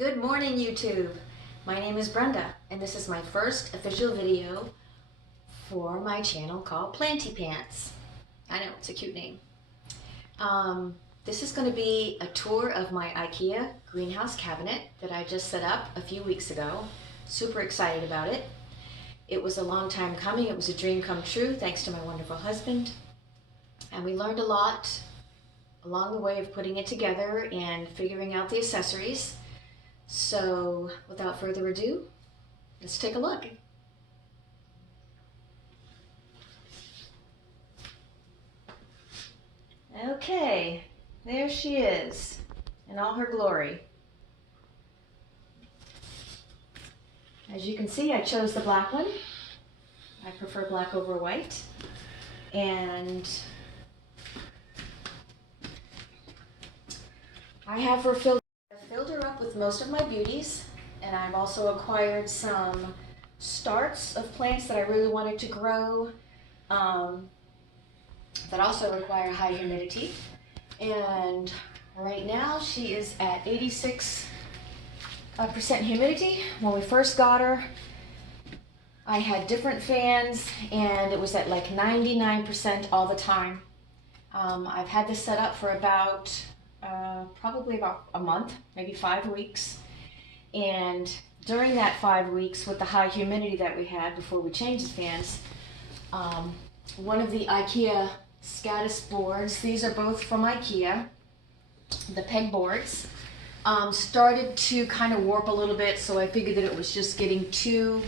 Good morning, YouTube. My name is Brenda, and this is my first official video for my channel called Planty Pants. I know, it's a cute name. This is going to be a tour of my Ikea Greenhouse Cabinet that I just set up a few weeks ago. Super excited about it. It was a long time coming. It was a dream come true thanks to my wonderful husband. And we learned a lot along the way of putting it together and figuring out the accessories. So without further ado, let's take a look. Okay, there she is in all her glory. As you can see, I chose the black one. I prefer black over white. And I have her filled her up with most of my beauties, and I've also acquired some starts of plants that I really wanted to grow that also require high humidity. And right now she is at 86% humidity. When we first got her, I had different fans and it was at like 99% all the time. I've had this set up for about probably about a month, maybe 5 weeks. And during that 5 weeks, with the high humidity that we had before we changed the fans, one of the Ikea Scadus boards, these are both from Ikea, the peg boards, started to kind of warp a little bit, so I figured that it was just getting too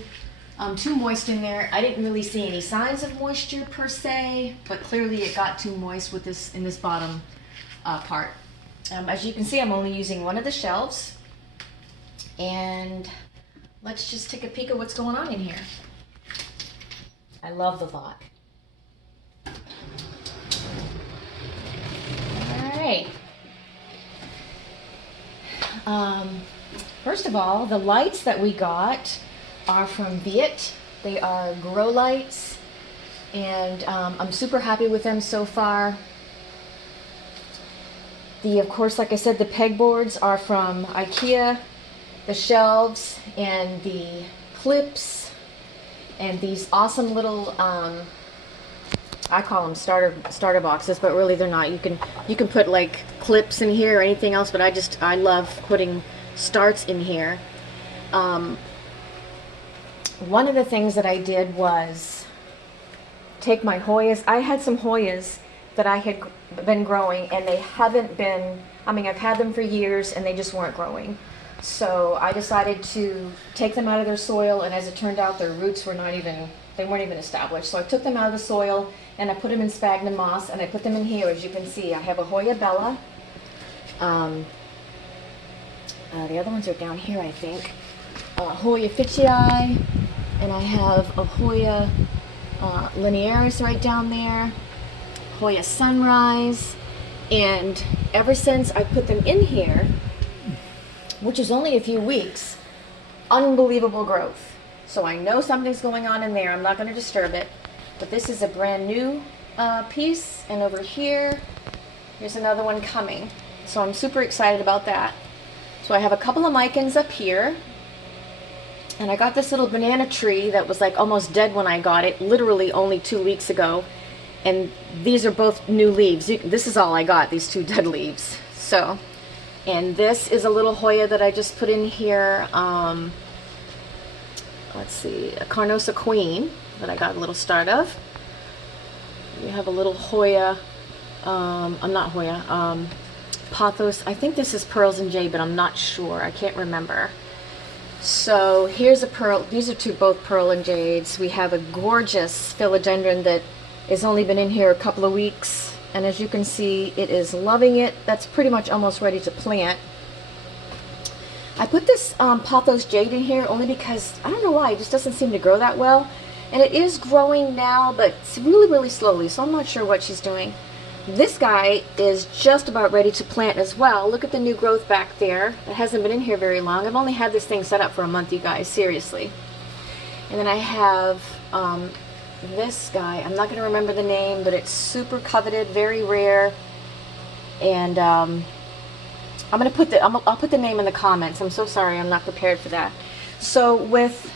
moist in there. I didn't really see any signs of moisture per se, but clearly it got too moist with this in this bottom part. As you can see, I'm only using one of the shelves, and let's just take a peek at what's going on in here. I love the lock. Alright. First of all, the lights that we got are from Viet. They are grow lights, and I'm super happy with them so far. Of course, like I said, the pegboards are from Ikea, the shelves and the clips, and these awesome little, I call them starter boxes, but really they're not. You can put like clips in here or anything else, but I love putting starts in here. One of the things that I did was take my Hoyas. I had some Hoyas that I had been growing, and they haven't been, I mean, I've had them for years and they just weren't growing. So I decided to take them out of their soil, and as it turned out, their roots were they weren't even established. So I took them out of the soil and I put them in sphagnum moss, and I put them in here. As you can see, I have a Hoya Bella. The other ones are down here, I think. Hoya Fitchii, and I have a Hoya Linearis right down there. Hoya Sunrise, and ever since I put them in here, which is only a few weeks, unbelievable growth. So I know something's going on in there. I'm not going to disturb it, but this is a brand new piece, and over here's another one coming. So I'm super excited about that. So I have a couple of micans up here, and I got this little banana tree that was like almost dead when I got it, literally only 2 weeks ago. And these are both new leaves. This is all I got, these 2 dead leaves. So, and this is a little Hoya that I just put in here. Let's see, a Carnosa Queen that I got a little start of. We have a little Hoya, Pothos. I think this is Pearls and Jade, but I'm not sure. I can't remember. So here's a pearl. These are both Pearl and Jades. We have a gorgeous Philodendron that has only been in here a couple of weeks, and as you can see, it is loving it. That's pretty much almost ready to plant. I put this Pothos Jade in here only because I don't know why, it just doesn't seem to grow that well, and it is growing now, but it's really slowly, so I'm not sure what she's doing. This guy is just about ready to plant as well. Look at the new growth back there. It hasn't been in here very long. I've only had this thing set up for a month, you guys, seriously. And then I have this guy. I'm not going to remember the name, but it's super coveted, very rare, and I'm gonna put I'll put the name in the comments. I'm so sorry, I'm not prepared for that. So with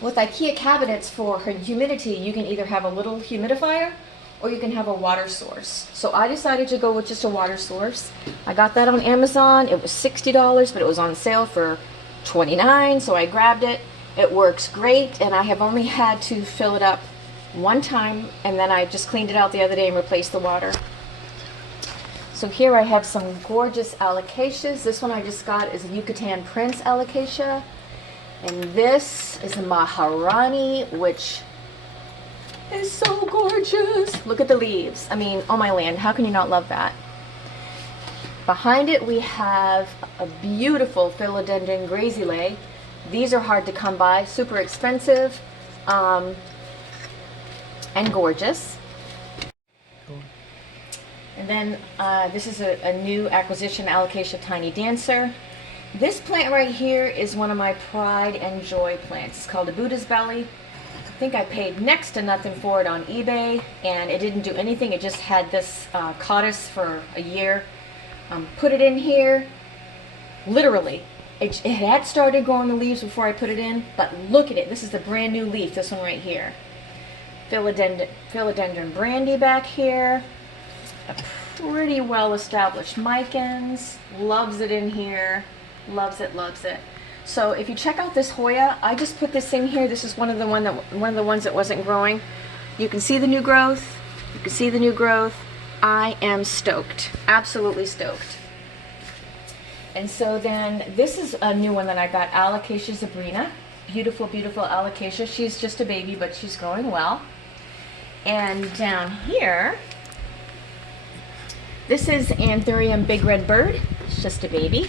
Ikea cabinets for humidity, you can either have a little humidifier or you can have a water source. So I decided to go with just a water source. I got that on Amazon. It was $60, but it was on sale for $29, so I grabbed it. It works great, and I have only had to fill it up one time, and then I just cleaned it out the other day and replaced the water. So here I have some gorgeous alocasias. This one I just got is a Yucatan Prince Alocasia. And this is a Maharani, which is so gorgeous. Look at the leaves. I mean, oh my land, how can you not love that? Behind it we have a beautiful Philodendron grazile. These are hard to come by, super expensive, and gorgeous. And then this is a new acquisition, Alocasia Tiny Dancer. This plant right here is one of my pride and joy plants. It's called a Buddha's Belly. I think I paid next to nothing for it on eBay, and it didn't do anything. It just had this cautus for a year. Put it in here, literally. It had started growing the leaves before I put it in, but look at it. This is the brand new leaf, this one right here. Philodendron brandy back here. A pretty well established Micans. Loves it in here. Loves it, loves it. So if you check out this Hoya, I just put this in here. This is one of the ones that wasn't growing. You can see the new growth. You can see the new growth. I am stoked. Absolutely stoked. And so then this is a new one that I got, Alocasia Sabrina. Beautiful, beautiful Alocasia. She's just a baby, but she's growing well. And down here, this is Anthurium Big Red Bird. It's just a baby.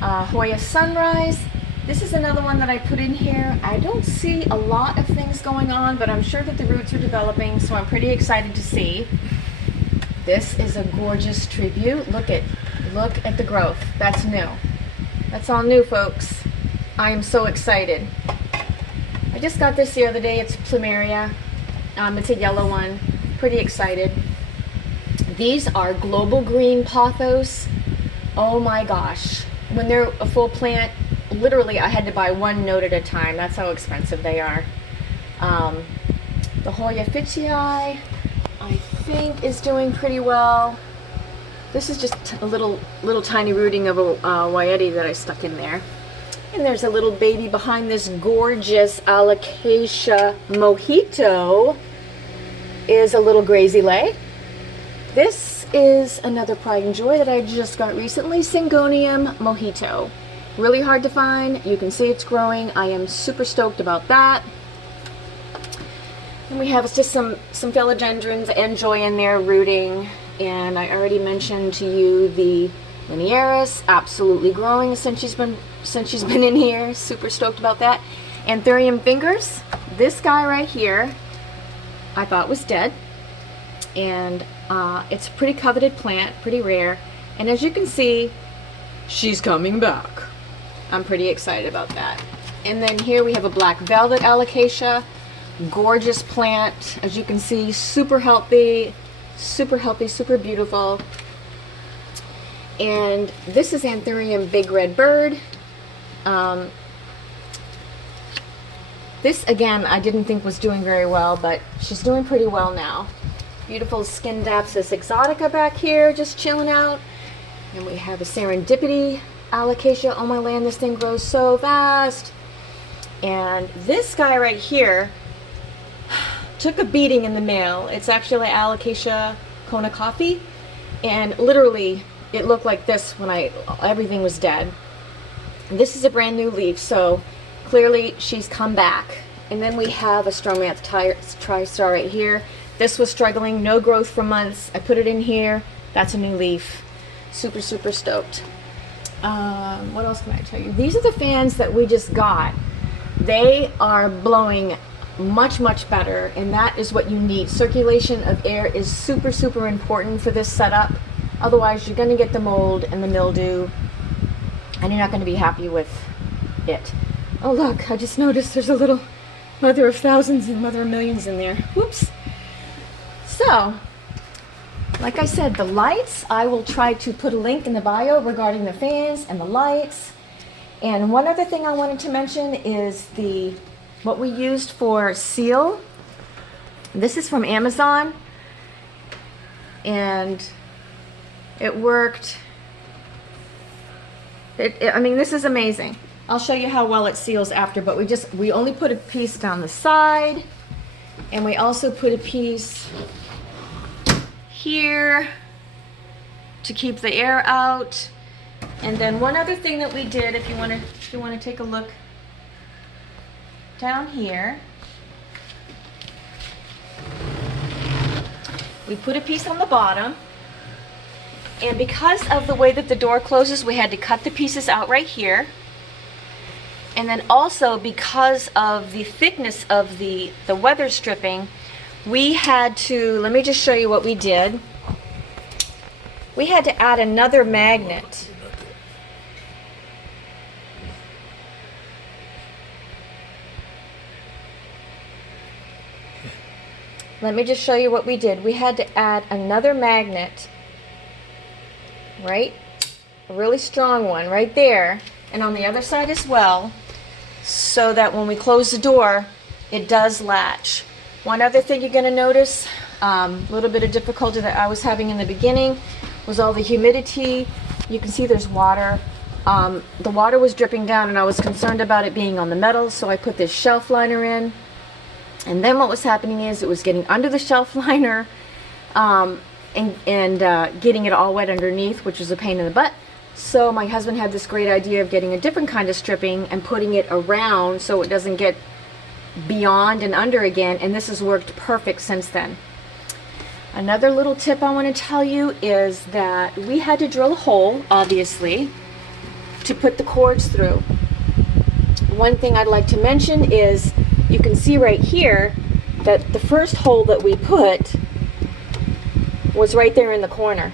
Hoya Sunrise. This is another one that I put in here. I don't see a lot of things going on, but I'm sure that the roots are developing, so I'm pretty excited to see. This is a gorgeous tribute. Look at the growth. That's new. That's all new, folks. I am so excited. I just got this the other day. It's Plumeria. It's a yellow one. Pretty excited. These are Global Green Pothos. Oh my gosh. When they're a full plant, literally I had to buy one note at a time. That's how expensive they are. The Hoya Fitchii, I think, is doing pretty well. This is just a little tiny rooting of a Wyeti that I stuck in there. And there's a little baby behind this gorgeous Alocasia Mojito is a little grazile. This is another pride and joy that I just got recently, Syngonium Mojito. Really hard to find. You can see it's growing. I am super stoked about that. And we have just some philodendrons and joy in there rooting. And I already mentioned to you the linearis, absolutely growing since she's been in here. Super stoked about that. Anthurium fingers. This guy right here, I thought was dead. And it's a pretty coveted plant, pretty rare. And as you can see, she's coming back. I'm pretty excited about that. And then here we have a black velvet Alocasia. Gorgeous plant. As you can see, super healthy, super beautiful. And this is Anthurium Big Red Bird. This, again, I didn't think was doing very well, but she's doing pretty well now. Beautiful Scindapsus exotica back here, just chilling out. And we have a Serendipity Alocasia. Oh my land, this thing grows so fast. And this guy right here took a beating in the mail. It's actually Alocasia Kona Coffee. And literally, it looked like this when everything was dead. This is a brand new leaf, so clearly she's come back. And then we have a Stromanth Tristar right here. This was struggling, no growth for months. I put it in here. That's a new leaf. Super stoked. What else can I tell you? These are the fans that we just got. They are blowing much better, and that is what you need. Circulation of air is super important for this setup. Otherwise, you're going to get the mold and the mildew, and you're not going to be happy with it. Oh look, I just noticed there's a little mother of thousands and mother of millions in there. Whoops. So, like I said, the lights, I will try to put a link in the bio regarding the fans and the lights. And one other thing I wanted to mention is what we used for seal. This is from Amazon, and it worked. I mean, this is amazing. I'll show you how well it seals after, but we only put a piece down the side, and we also put a piece here to keep the air out. And then one other thing that we did, if you want to take a look down here, we put a piece on the bottom. And because of the way that the door closes, we had to cut the pieces out right here. And then also because of the thickness of the weather stripping, we had to, let me just show you what we did. We had to add another magnet. Let me just show you what we did. We had to add another magnet, right? A really strong one right there, and on the other side as well, so that when we close the door, it does latch. One other thing you're going to notice, a little bit of difficulty that I was having in the beginning, was all the humidity. You can see there's water. The water was dripping down, and I was concerned about it being on the metal, so I put this shelf liner in. And then what was happening is it was getting under the shelf liner and getting it all wet underneath, which was a pain in the butt. So my husband had this great idea of getting a different kind of stripping and putting it around so it doesn't get beyond and under again, and this has worked perfect since then. Another little tip I want to tell you is that we had to drill a hole, obviously, to put the cords through. One thing I'd like to mention is you can see right here that the first hole that we put was right there in the corner,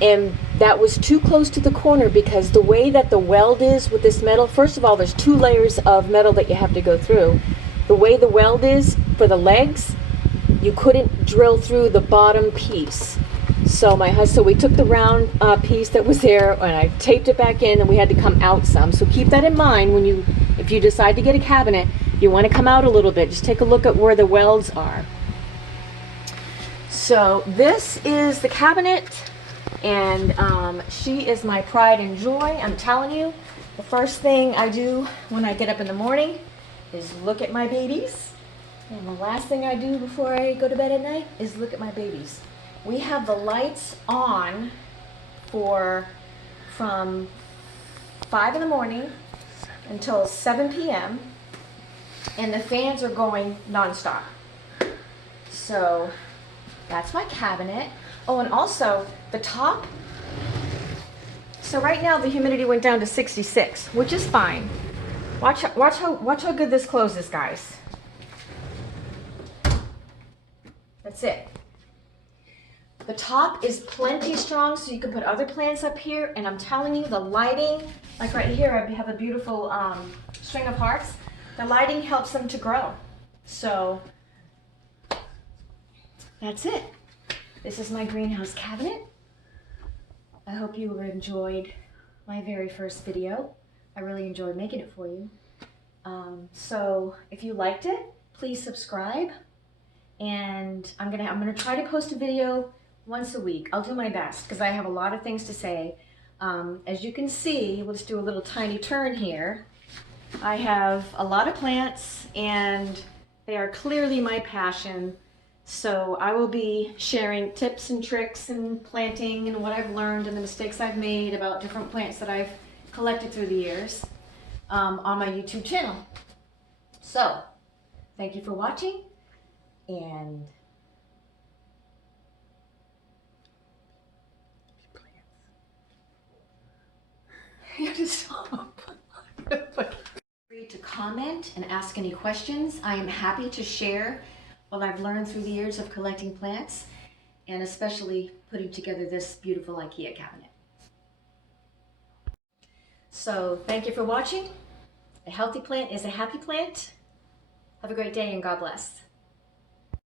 and that was too close to the corner because the way that the weld is with this metal, first of all, there's 2 layers of metal that you have to go through. The way the weld is for the legs, you couldn't drill through the bottom piece. So we took the round piece that was there, and I taped it back in, and we had to come out some. So keep that in mind if you decide to get a cabinet. You want to come out a little bit. Just take a look at where the welds are. So this is the cabinet, and she is my pride and joy. I'm telling you, the first thing I do when I get up in the morning is look at my babies, and the last thing I do before I go to bed at night is look at my babies. We have the lights on from 5 in the morning until 7 p.m. and the fans are going nonstop. So that's my cabinet. Oh, and also the top. So right now the humidity went down to 66, which is fine. Watch how good this closes, guys. That's it. The top is plenty strong, so you can put other plants up here. And I'm telling you, the lighting, like right here, I have a beautiful string of hearts. The lighting helps them to grow. So that's it. This is my greenhouse cabinet. I hope you enjoyed my very first video. I really enjoyed making it for you. So if you liked it, please subscribe. And I'm gonna try to post a video once a week. I'll do my best because I have a lot of things to say. As you can see, let's do a little tiny turn here. I have a lot of plants, and they are clearly my passion. So I will be sharing tips and tricks and planting and what I've learned and the mistakes I've made about different plants that I've collected through the years on my YouTube channel. So thank you for watching, and you have to stop. Free to comment and ask any questions. I am happy to share what I've learned through the years of collecting plants, and especially putting together this beautiful IKEA cabinet. So thank you for watching. A healthy plant is a happy plant. Have a great day, and God bless.